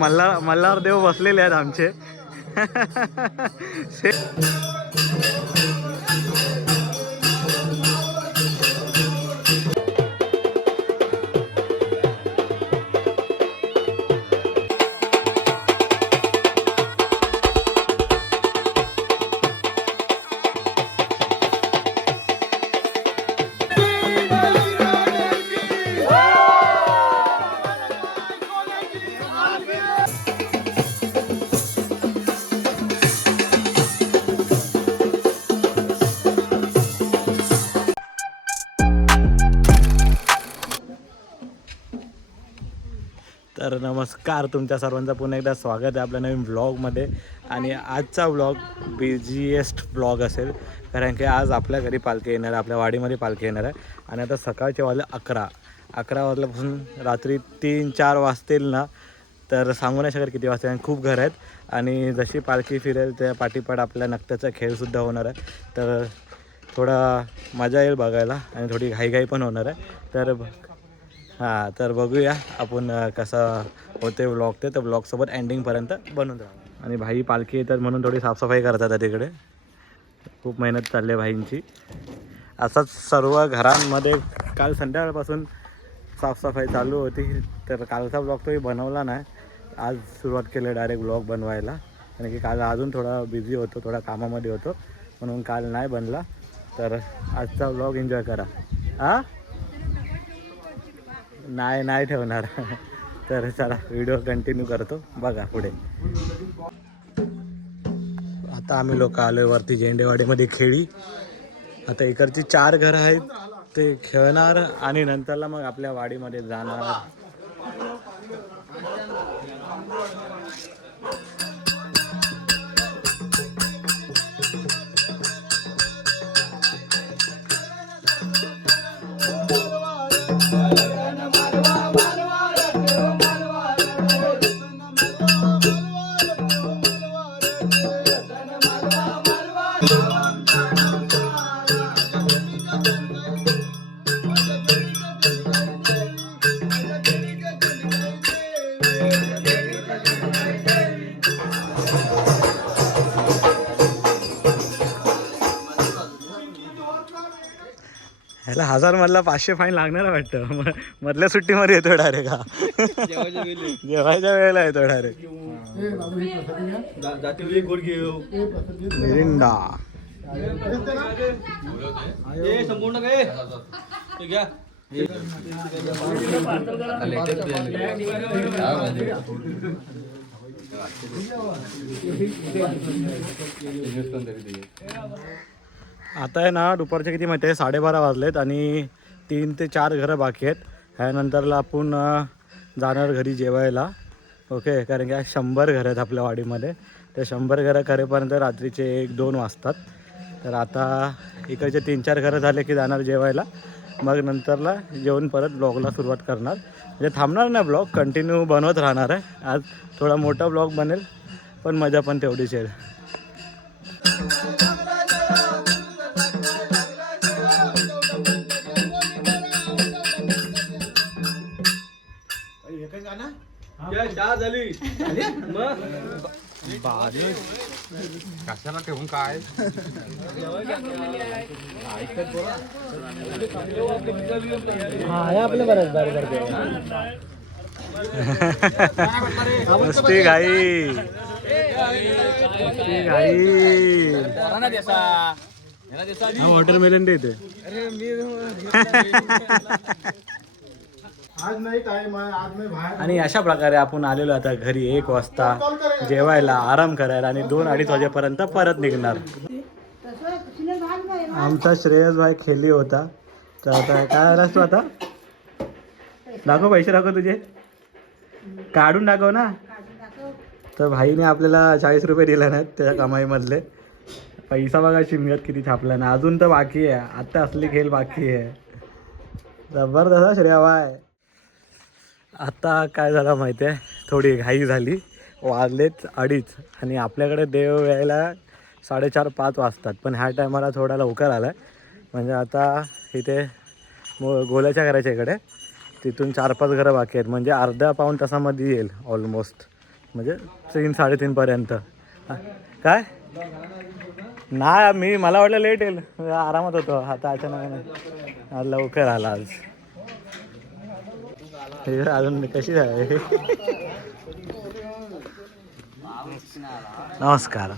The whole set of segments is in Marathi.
मल्हार देव बसलेले आहेत आमचे. तर नमस्कार, तुमच्या सर्वांचं पुन्हा एकदा स्वागत आहे आपल्या नवीन व्लॉगमध्ये. आणि आजचा व्लॉग बिझीएस्ट व्लॉग असेल, कारण की आज आपल्या घरी पालखी येणार आहे, आपल्या वाडीमध्ये पालखी येणार आहे. आणि आता सकाळचे वाजले 11 वाजल्यापासून रात्री 3-4 वाजतील ना, तर सांगू नाही शकत किती वाजता. आणि खूप घर आहेत आणि जशी पालखी फिरेल त्या पाठीपाठ आपल्या नकट्याचा खेळसुद्धा होणार आहे. तर थोडा मजा येईल बघायला आणि थोडी घाईघाई पण होणार आहे. तर बघूया आपण कसं होते व्लॉग. तर व्लॉगसोबत एंडिंगपर्यंत बनून राहा. आणि भाई पालखी येतात म्हणून थोडी साफसफाई करतात तिकडे. खूप मेहनत चालली आहे भाईंची. असंच सर्व घरांमध्ये काल संध्याकाळपासून साफसफाई चालू होती. तर कालचा ब्लॉग तोही बनवला नाही, आज सुरुवात केली डायरेक्ट ब्लॉग बनवायला. कारण की काल अजून थोडा बिझी होतो, थोडा कामामध्ये होतो, म्हणून काल नाही बनला. तर आजचा ब्लॉग एन्जॉय करा. नाही ठेवणार. तर चला व्हिडिओ कंटिन्यू करतो, बघा पुढे. आता आम्ही लोक आलोय वरती झेंडेवाडीमध्ये खेळी. आता इकडची 4 घरं आहेत, ते खेळणार आणि नंतरला मग आपल्या वाडीमध्ये जाणार. ह्याला 1000 मधला 500 फाईन लागणार वाटतं. मधल्या सुट्टीमध्ये येतो डायरेक्ट. जेवायच्या वेळेला येतो डायरेक्ट. मिरिंडा आता आहे ना, दुपारचे किती माहिती आहे, 12:30 वाजलेत आणि 3 ते 4 घरं बाकी आहेत. ह्यानंतरला आपण जाणार घरी जेवायला. ओके, कारण की 100 घरं आहेत आपल्या वाडीमध्ये. त्या 100 घरं करेपर्यंत रात्रीचे 1-2 वाजतात. तर आता इकडचे 3-4 घरं झाले की जाणार जेवायला. मग नंतरला जेवून परत ब्लॉगला सुरुवात करणार. म्हणजे थांबणार नाही, ब्लॉग कंटिन्यू बनवत राहणार आहे. आज थोडा मोठा ब्लॉग बनेल, पण मजा पण तेवढीच येईल. कशाला ठेवून काय आपलं बरं मस्ती घाई वॉटरमेलन देते. आणि अशा प्रकारे आपण आलेलो आता घरी 1 वाजता जेवायला, आराम करायला आणि 2-2:30 वाजेपर्यंत परत निघणार. आमचा श्रेयस भाई खेळली होता. तर आता काय आलास तू? आता दाखव, पैसे दाखव तुझे, काढून दाखव ना. तर भाईने आपल्याला 40 रुपये दिले नाहीत त्याच्या कमाईमधले. पैसा बघा शिमग्यात किती छापला ना. अजून तर बाकी आहे, आता असली खेळ बाकी आहे. जबरदस्त श्रेया भाई. आता काय झालं माहिती आहे, थोडी घाई झाली. वाजलेत 2:30 आणि आपल्याकडे देव यायला 4:30-5 वाजतात. पण ह्या टायमाला थोडा लवकर आला आहे. म्हणजे आता इथे गोल्याच्या घराच्या इकडे तिथून 4-5 घरं बाकी आहेत. म्हणजे अर्ध्या पाऊण तासामध्ये येईल ऑलमोस्ट. म्हणजे 3-3:30 पर्यंत. काय नाही मी मला वाटलं लेट येईल, आरामात होतो. आता अचानक नाही, लवकर आला आज. हे अजून कशी आहे. नमस्कार.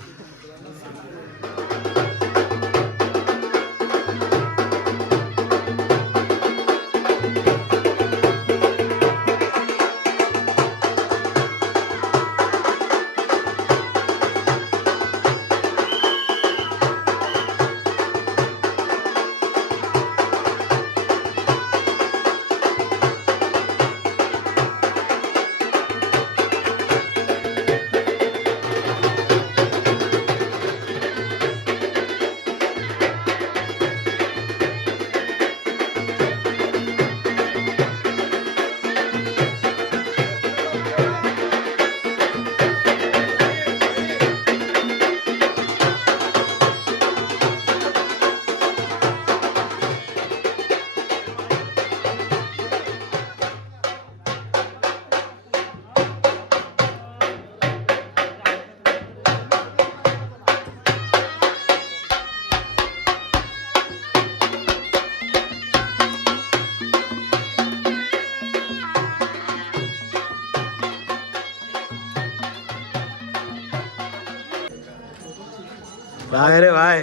काय रे भाई.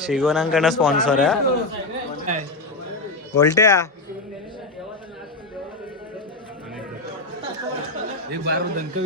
शिगवणांकडनं स्पॉन्सर आहे. बोलट्या एक बार दणक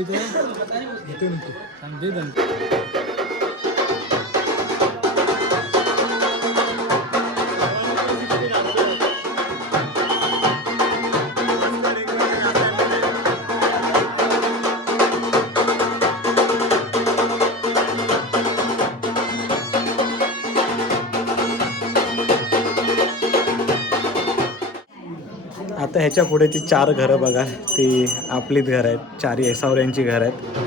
आता ह्याच्या पुढेची 4 घरं बघा, ती आपलीच घरं आहेत. 4 येसावऱ्यांची घरं आहेत.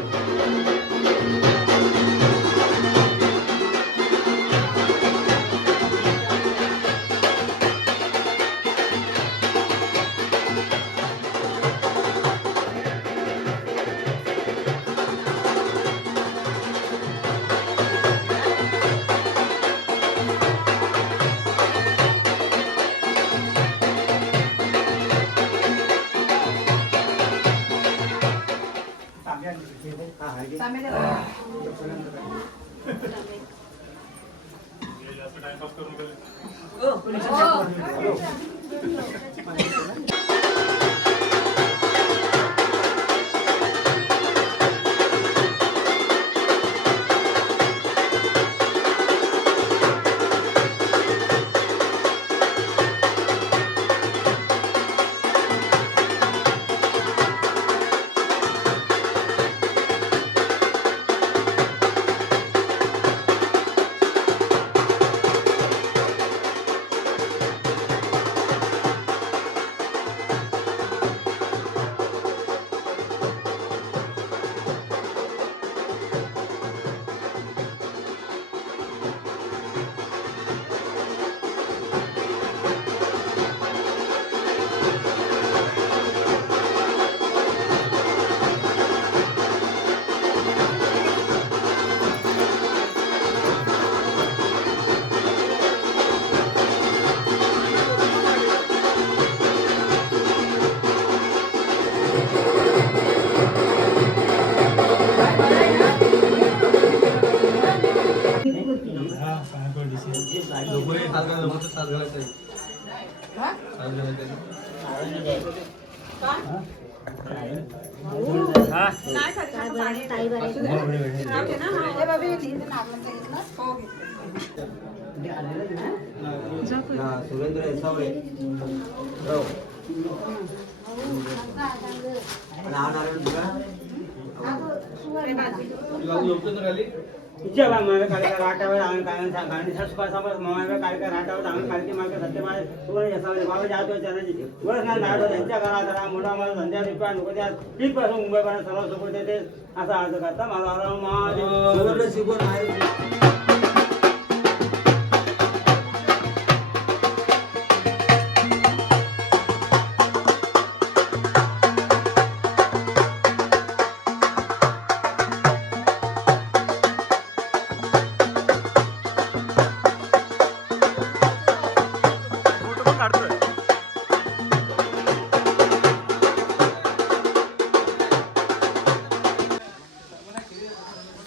सुरेंद्र येसावरे मुंबईपर्यंत सर्व सोबत येते असा अर्ज करता मला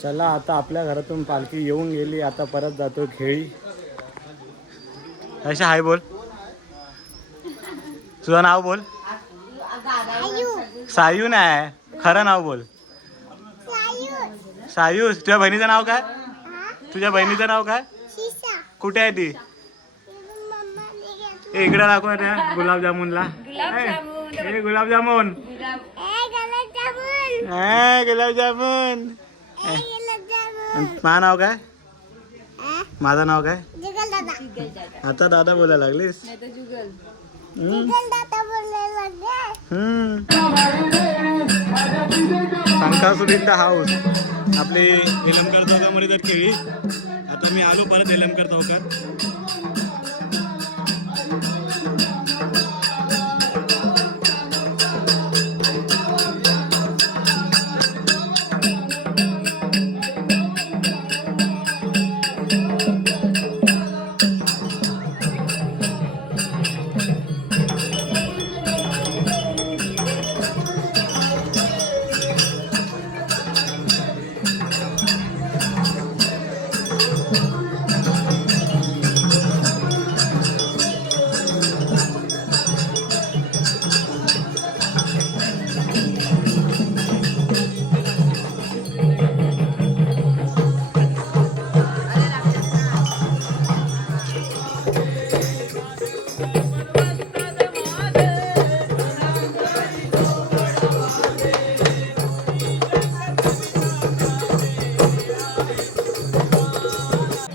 चला आता आपल्या घरातून पालखी येऊन गेली, आता परत जातो खेळी. अशा हाय बोल, तुझं नाव बोल. सायू नाही, खरं नाव बोल. सायूस. तुझ्या बहिणीचं नाव काय? तुझ्या बहिणीचं नाव काय? कुठे आहे ती? इकडे दाखव त्या गुलाबजामुनला. ए गुलाबजामुन, गुलाबजामुन. माझं नाव काय? माझं नाव काय? आता दादा बोलायला लागलीस. Sankasur in the house. आपली एलमकर चौकामध्ये तर खेळी. आता मी आलो परत एलमकर चौकात.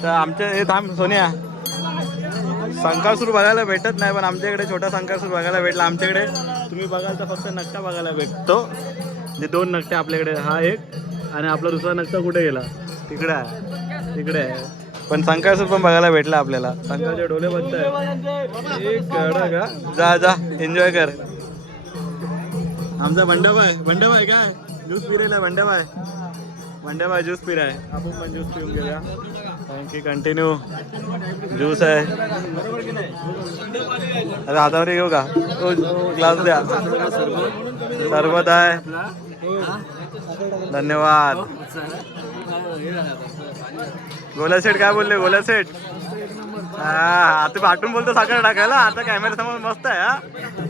तर आमच्या हे थांब सोन्या, संकासूर बघायला भेटत नाही, पण आमच्याकडे छोटा संकासूर बघायला भेटला. आमच्याकडे तुम्ही बघाल तर फक्त नकटा बघायला भेटतो. जे 2 नकटे आपल्याकडे, हा एक आणि आपला दुसरा नकटा कुठे गेला? तिकडे आहे, तिकडे आहे. पण संकासूर पण बघायला भेटला आपल्याला. संकाचे डोले बघत आहे. एक का जा जा एन्जॉय कर. आमचा मंडप आहे, मंडप आहे काय? ज्यूस पिरायला मंडप आहे, मंडप आहे, ज्यूस पिराय. आपण पण ज्यूस पिऊन घेऊया. थँक्यू. कंटिन्यू ज्यूस आहे. अरे हातावर घेऊ का? ग्लास द्या. सरबत आहे. धन्यवाद. गोला सेठ काय बोलले? गोला सेठ हा आता पाठवून बोलतो साखर टाकायला. आता कॅमेरा समोर मस्त आहे.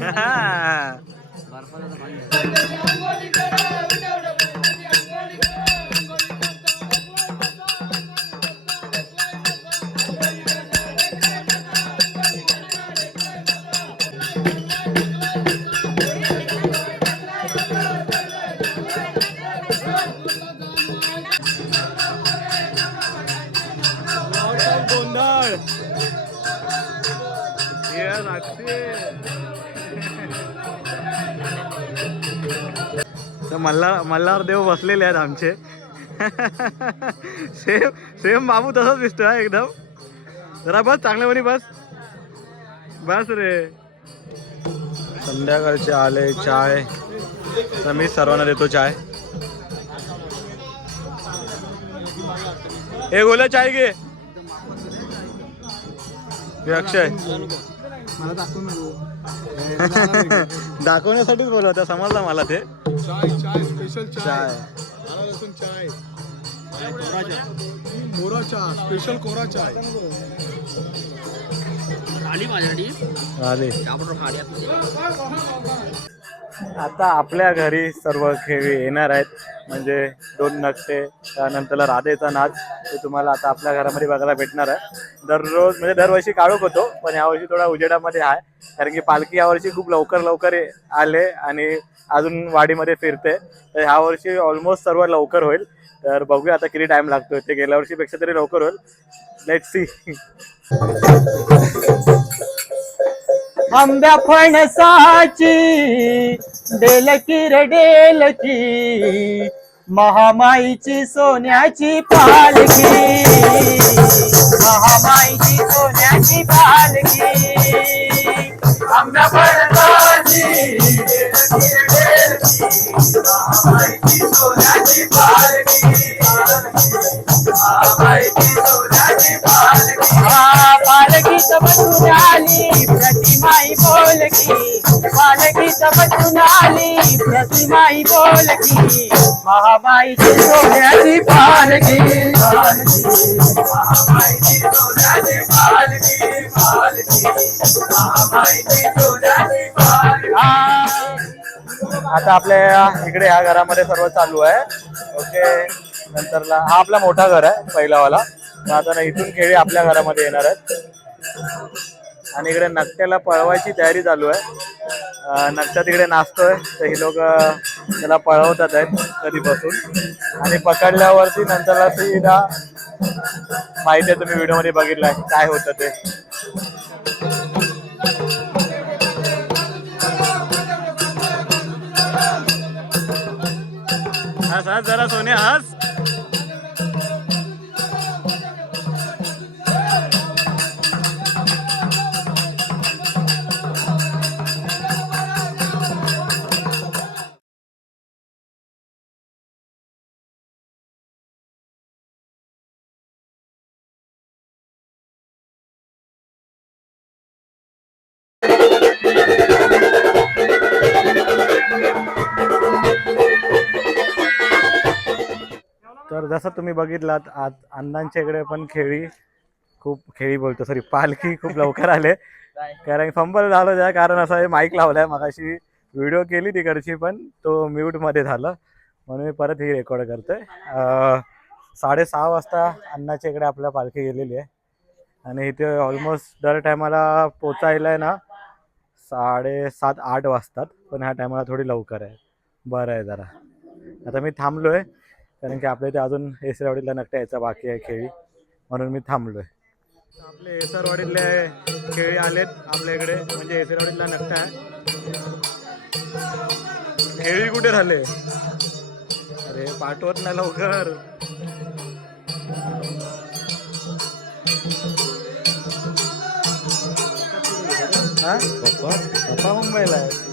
हा मल्हार देव बसलेले आहेत आमचे. सेम सेम बाबू तसाच दिसतोय एकदम. जरा बस चांगल्यापणी बस, बस रे. संध्याकाळचे आले चाय, तर मी सर्वांना देतो चाय. हे गोल्या चाय घे. हे अक्षय दाखवण्यासाठीच बोलवता, समजलं मला ते. चाय स्पेशल चाय, चाय कोरा चाय, स्पेशल कोरा चाय आली. आता आपल्या घरी सर्व खेळी येणार आहेत, म्हणजे 2 नकटे, त्यानंतर राधेचा नाच. ते तुम्हाला आता आपल्या घरामध्ये बघायला भेटणार आहे. दररोज म्हणजे दरवर्षी काळोख होतो, पण यावर्षी थोडा उजेडामध्ये आहे, कारण की पालखी यावर्षी खूप लवकर आले आणि अजून वाडीमध्ये फिरते. तर ह्या वर्षी ऑलमोस्ट सर्व लवकर होईल. तर बघूया आता किती टाइम लागतोय. ते गेल्या वर्षीपेक्षा तरी लवकर होईल. Let's see. आंब्या फणसाची डेलकी रे डेलकी, महामाईची सोन्याची पालखी, महामाईची सोन्याची पालखी. आंब्या फणसाची डेलकी रे पालखीत बसून आली प्रतिमाई बोलकी, पालखीत बसून आली प्रतिमाई बोलकी, महामाईची सोन्याची पालखी, महामाईची सोन्याची पालखी, महामाईची सोन्याची पालखी. आता आपल्या इकडे ह्या घरामध्ये सर्व चालू आहे. ओके, नंतरला हा आपला मोठा घर आहे पहिलावाला. मग आता ना इथून खेळी आपल्या घरामध्ये येणार आहेत. आणि इकडे नकट्याला पळवायची तयारी चालू आहे. नकटा तिकडे नाचतोय तर ही लोक त्याला पळवतात आहेत कधीपासून. आणि पकडल्यावरती नंतरला सीधा माहिती आहे, तुम्ही व्हिडिओमध्ये बघितलाय काय होतं ते. हस हस जरा सोने हस. तर जसं तुम्ही बघितलात आज अण्णांच्या इकडे पण खेळी बोलतो सॉरी पालखी खूप लवकर आले. कारण फंबल झालं त्या कारण असं माईक लावलाय. मगाशी व्हिडिओ केली तिकडची पण तो म्यूटमध्ये झालं म्हणून मी परत ही रेकॉर्ड करतोय. 6:30 वाजता अण्णाच्या इकडे आपल्या पालखी गेलेली आहे. आणि इथे ऑलमोस्ट दर टायमाला पोचायला आहे ना 7:30-8 वाजतात. पण ह्या टायमाला थोडी लवकर आहे. बरं आहे जरा. आता मी थांबलो आहे कारण की आपल्या इथे अजून एसरवाडीला नकटा यायचा बाकी आहे खेळी, म्हणून मी थांबलो आहे. आपले एसरवाडीतले खेळी आलेत आपल्या इकडे, म्हणजे एसरवाडीतला नकटा आहे. खेळी कुठे झाले? अरे पाठवत नाही लवकर. हा पप्पा पप्पा मुंबईला आहे.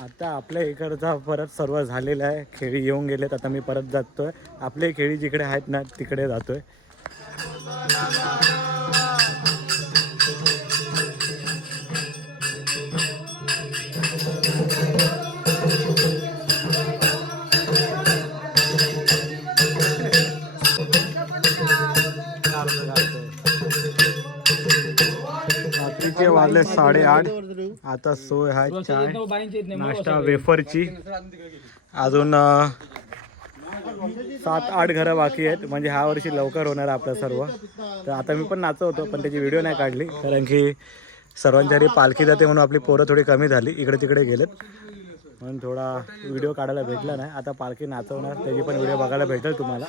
आता आपल्या इकडचा परत सर्व झालेला आहे. खेळी येऊन गेलेत. आता मी परत जातोय. आपले खेळी जिकडे आहेत ना तिकडे जातोय. रात्रीचे वाजले 8:30. आता सोय आहे चाय नाश्ता वेफरची. अजून 7-8 घरं बाकी आहेत. म्हणजे ह्या वर्षी लवकर होणार आपलं सर्व. तर आता मी पण नाचत होतो पण त्याची व्हिडिओ नाही काढली कारण की सर्वांच्या घरी पालखी जाते म्हणून आपली पोरं थोडी कमी झाली, इकडे तिकडे गेलेत म्हणून थोडा व्हिडिओ काढायला भेटला नाही. आता पालखी नाचवणार त्याची पण व्हिडिओ बघायला भेटेल तुम्हाला.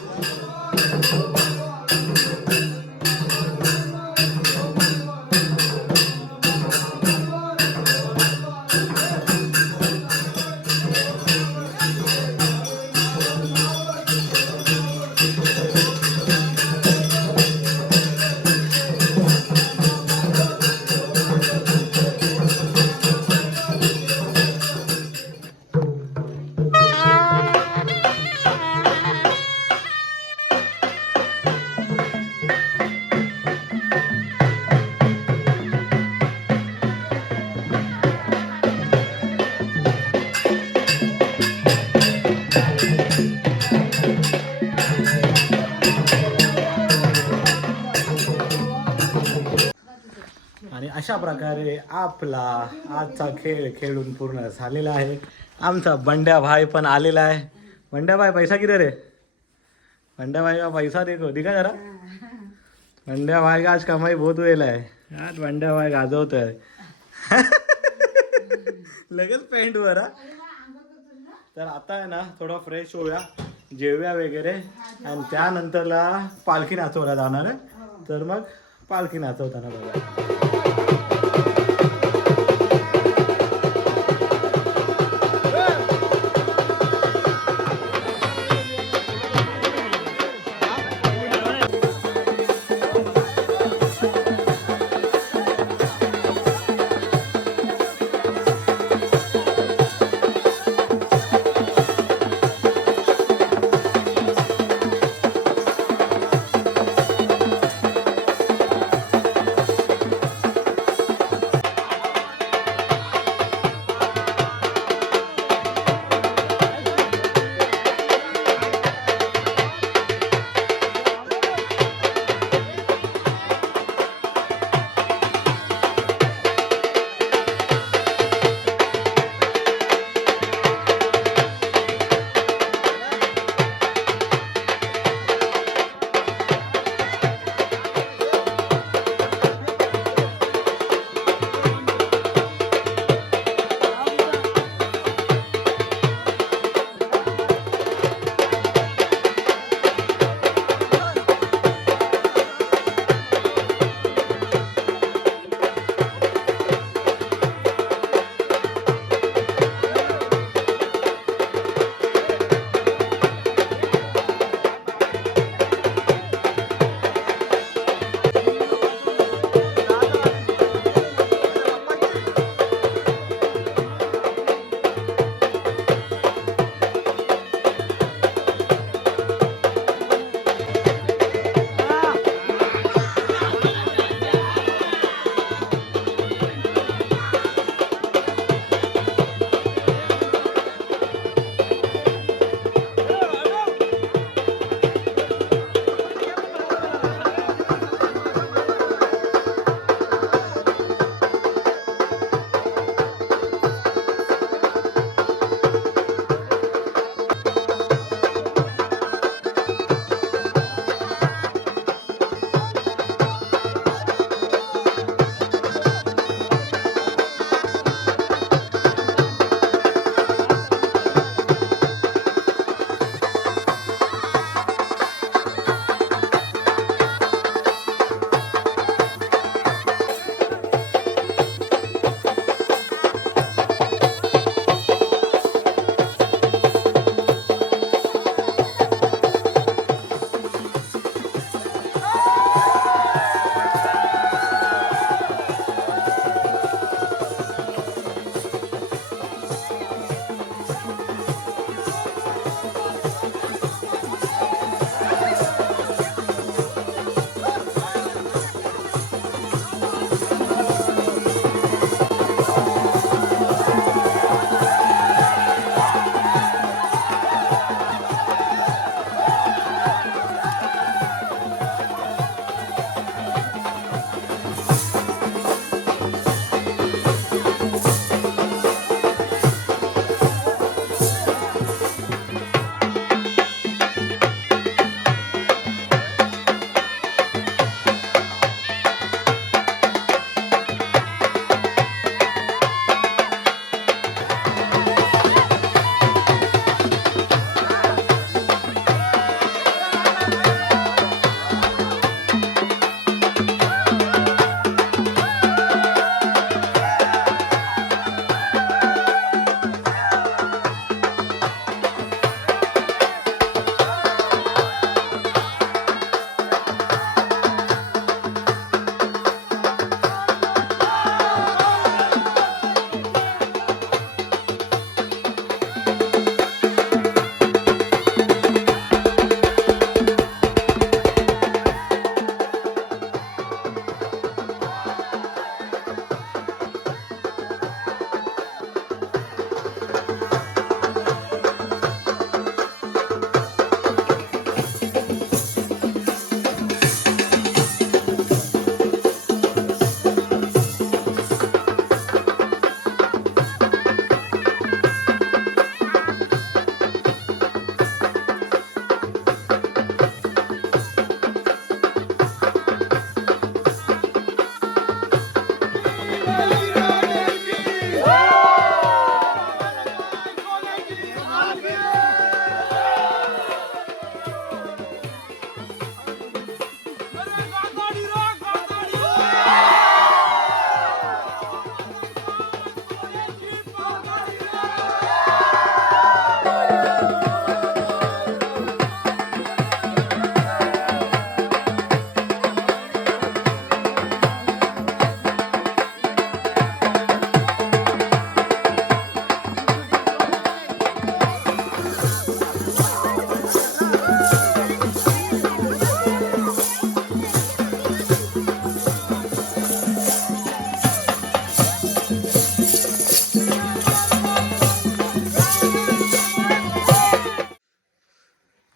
आणि अशा प्रकारे आपला आजचा खेळ खेळून पूर्ण झालेला आहे. आमचा बंड्या भाई पण आलेला आहे. बंड्या भाई पैसा किती रे? मंड्या भाई का पैसा देखो दिखा जरा मंड्या भाई का आज कमाई बहुत वेळ आहे आज मंड्या भाई गाजवतोय लगेच पेंट वर हा. तर आता आहे ना थोडा फ्रेश होऊया जेवूया वगैरे आणि त्यानंतरला पालखी नाचवला जाणार आहे तर मग पालखी नाचवताना बघा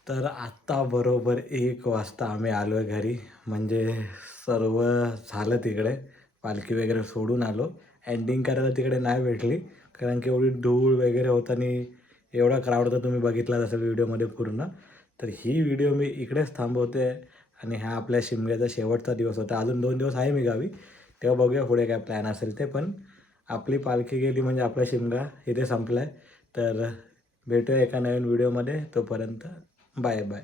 तर आत्ता बरोबर 1 वाजता आम्ही आलो आहे घरी. म्हणजे सर्व झालं तिकडे, पालखी वगैरे सोडून आलो. एंडिंग करायला तिकडे नाही भेटली कारण की एवढी धूळ वगैरे होता आणि एवढा क्राऊड तर तुम्ही बघितलाच असेल व्हिडिओमध्ये पूर्ण. तर ही व्हिडिओ मी इकडेच थांबवते आणि हा आपल्या शिमग्याचा शेवटचा दिवस होता. अजून 2 दिवस आहे मी गावी, तेव्हा बघूया पुढे काय प्लॅन असेल ते. पण आपली पालखी गेली म्हणजे आपला शिमगा इथे संपला आहे. तर भेटूया एका नवीन व्हिडिओमध्ये. तोपर्यंत बाय बाय.